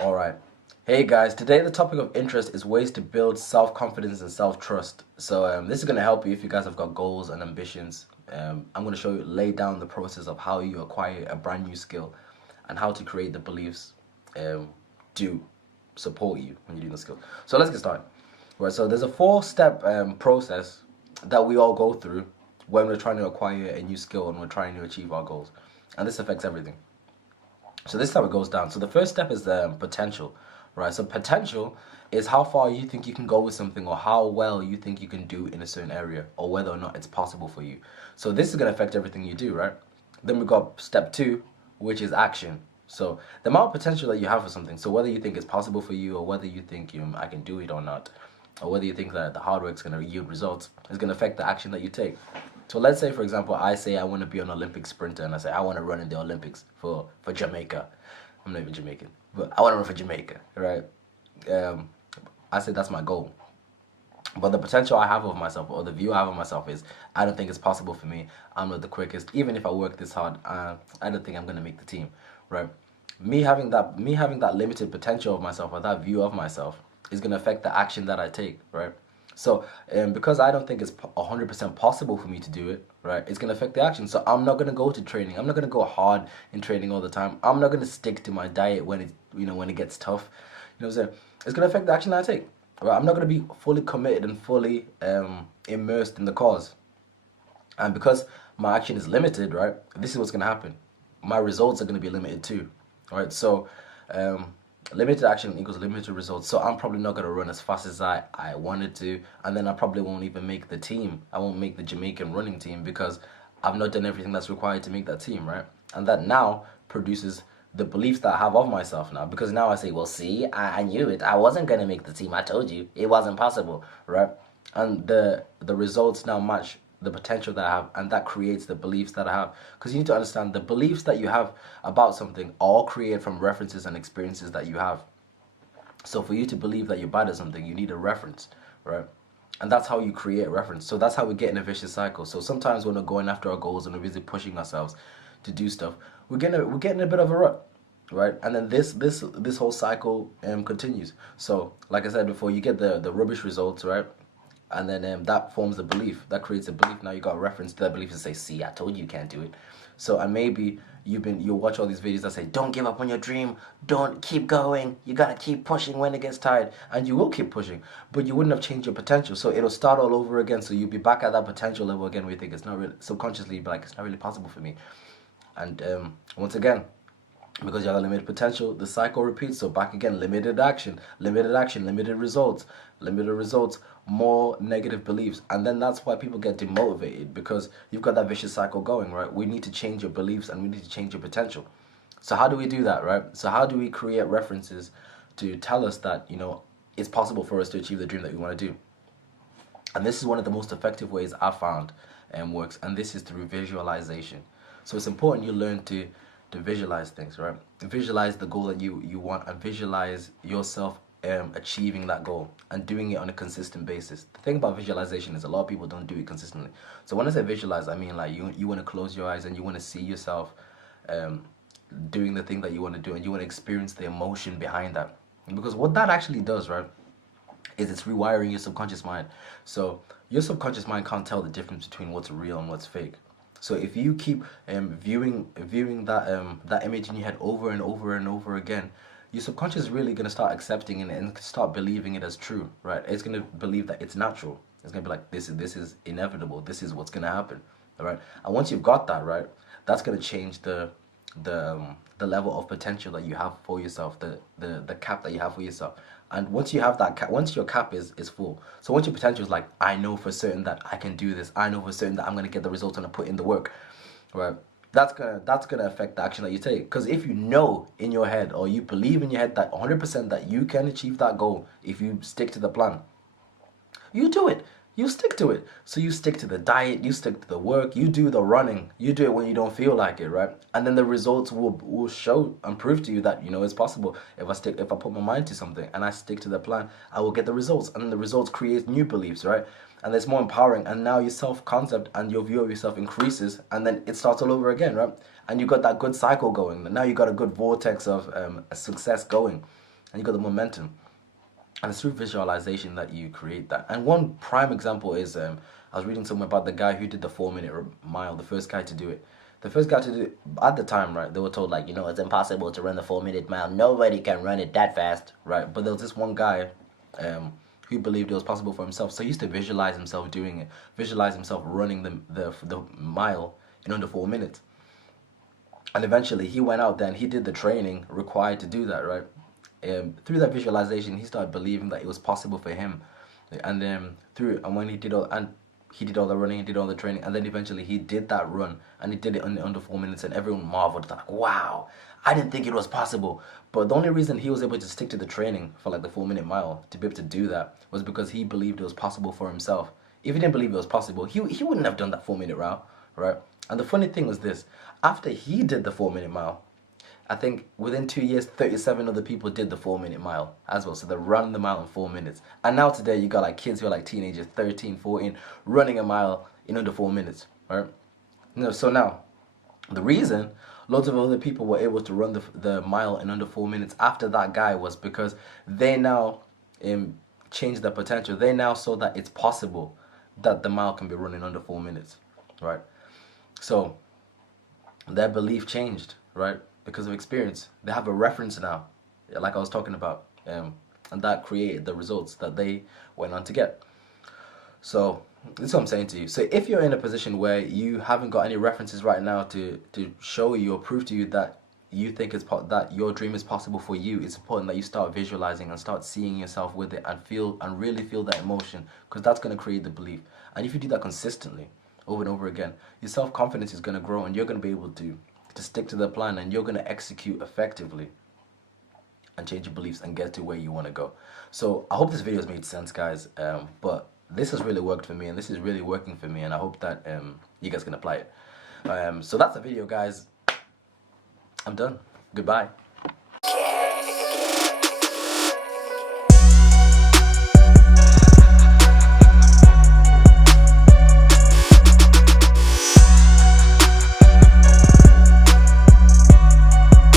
All right. Hey guys, today the topic of interest is ways to build self-confidence and self-trust. This is going to help you if you guys have got goals and ambitions. I'm going to show you, lay down the process of how you acquire a brand new skill and how to create the beliefs to support you when you're doing the skill. So let's get started. Right, so there's a four-step process that we all go through when we're trying to acquire a new skill and we're trying to achieve our goals. And this affects everything. So this is how it goes down. So the first step is the potential, right? So potential is how far you think you can go with something or how well you think you can do in a certain area or whether or not it's possible for you. So this is going to affect everything you do, right? Then we've got step two, which is action. So the amount of potential that you have for something, so whether you think it's possible for you or whether you think I can do it or not, or whether you think that the hard work is going to yield results, is going to affect the action that you take. So let's say, for example, I say I want to be an Olympic sprinter, and I say I want to run in the Olympics for Jamaica. I'm not even Jamaican, but I want to run for Jamaica, right? I say that's my goal. But the potential I have of myself, or the view I have of myself, is I don't think it's possible for me. I'm not the quickest. Even if I work this hard, I don't think I'm going to make the team, right? Me having that limited potential of myself, or that view of myself, is going to affect the action that I take, right? So because I don't think it's 100% possible for me to do it, right, it's going to affect the action. So I'm not going to go to training. I'm not going to go hard in training all the time. I'm not going to stick to my diet when it gets tough. You know what I'm saying? It's going to affect the action I take. Right? I'm not going to be fully committed and fully immersed in the cause. And because my action is limited, right, this is what's going to happen. My results are going to be limited too, right? So limited action equals limited results. So I'm probably not going to run as fast as I wanted to, and then I probably won't even make the team. I won't make the Jamaican running team because I've not done everything that's required to make that team, right? And that now produces the beliefs that I have of myself now, because now I say, well, see, I knew it. I wasn't going to make the team. I told you it wasn't possible, right? And the results now match the potential that I have, and that creates the beliefs that I have. Because you need to understand the beliefs that you have about something all created from references and experiences that you have. So for you to believe that you're bad at something, you need a reference, right? And that's how you create reference. So that's how we get in a vicious cycle. So sometimes when we're going after our goals and we're busy pushing ourselves to do stuff, we're getting a bit of a rut, right? And then this whole cycle continues. So like I said before, you get the rubbish results, right? And then that forms a belief. That creates a belief. Now you got a reference to that belief and say, see, I told you can't do it. So, and maybe you'll watch all these videos that say, don't give up on your dream, don't, keep going, you gotta keep pushing when it gets tired. And you will keep pushing, but you wouldn't have changed your potential. So it'll start all over again. So you'll be back at that potential level again where you think it's not really, subconsciously you'll be like, it's not really possible for me. And once again, because you have a limited potential, the cycle repeats. So back again, limited action, limited results, more negative beliefs. And then that's why people get demotivated, because you've got that vicious cycle going, right? We need to change your beliefs and we need to change your potential. So how do we do that, right? So how do we create references to tell us that, it's possible for us to achieve the dream that we want to do? And this is one of the most effective ways I've found works, and this is through visualization. So it's important you learn to visualize things, right? Visualize the goal that you want, and visualize yourself achieving that goal and doing it on a consistent basis. The thing about visualization is a lot of people don't do it consistently. So when I say visualize, I mean like you want to close your eyes and you want to see yourself doing the thing that you want to do, and you want to experience the emotion behind that. Because what that actually does, right, is it's rewiring your subconscious mind. So your subconscious mind can't tell the difference between what's real and what's fake. So if you keep viewing that image in your head over and over and over again, your subconscious is really going to start accepting it and start believing it as true, right? It's going to believe that it's natural. It's going to be like, this is inevitable. This is what's going to happen, all right? And once you've got that, right, that's going to change the level of potential that you have for yourself, the cap that you have for yourself. And once you have that cap, once your cap is full, so once your potential is like, I know for certain that I can do this, I know for certain that I'm gonna get the results and I put in the work, right? That's gonna affect the action that you take. Because if you know in your head, or you believe in your head that 100% that you can achieve that goal if you stick to the plan, you do it. You stick to it. So you stick to the diet, you stick to the work, you do the running, you do it when you don't feel like it, right? And then the results will show and prove to you that, it's possible. If I put my mind to something and I stick to the plan, I will get the results. And then the results create new beliefs, right? And it's more empowering. And now your self-concept and your view of yourself increases, and then it starts all over again, right? And you got that good cycle going. And now you got a good vortex of success going. and you got the momentum. And it's through visualization that you create that. And one prime example is I was reading somewhere about the guy who did the 4 minute mile, the first guy to do it. The first guy to do it at the time, right? They were told, like, it's impossible to run the 4 minute mile. Nobody can run it that fast, right? But there was this one guy who believed it was possible for himself. So he used to visualize himself doing it, visualize himself running the mile in under 4 minutes. And eventually he went out there and he did the training required to do that, right? Through that visualization, he started believing that it was possible for him. And when he did all the running, he did all the training, and then eventually he did that run, and he did it in under 4 minutes, and everyone marveled, like, wow, I didn't think it was possible. But the only reason he was able to stick to the training for like the 4 minute mile, to be able to do that, was because he believed it was possible for himself. If he didn't believe it was possible, he wouldn't have done that 4 minute route, right? And the funny thing was this: after he did the 4 minute mile, I think within 2 years, 37 other people did the 4 minute mile as well. So they run the mile in 4 minutes. And now today, you got like kids who are like teenagers, 13, 14, running a mile in under 4 minutes, right? So now, the reason loads of other people were able to run the mile in under 4 minutes after that guy was because they now changed their potential. They now saw that it's possible that the mile can be run in under 4 minutes, right? So their belief changed, right? Because of experience. They have a reference now, like I was talking about, and that created the results that they went on to get. So this is what I'm saying to you. So if you're in a position where you haven't got any references right now to show you or prove to you that you think that your dream is possible for you, it's important that you start visualizing and start seeing yourself with it and really feel that emotion, because that's going to create the belief. And if you do that consistently over and over again, your self-confidence is going to grow, and you're going to be able to stick to the plan, and you're going to execute effectively and change your beliefs and get to where you want to go. So I hope this video has made sense, guys, but this has really worked for me, and this is really working for me, and I hope that you guys can apply it. So that's the video, guys. I'm done. Goodbye.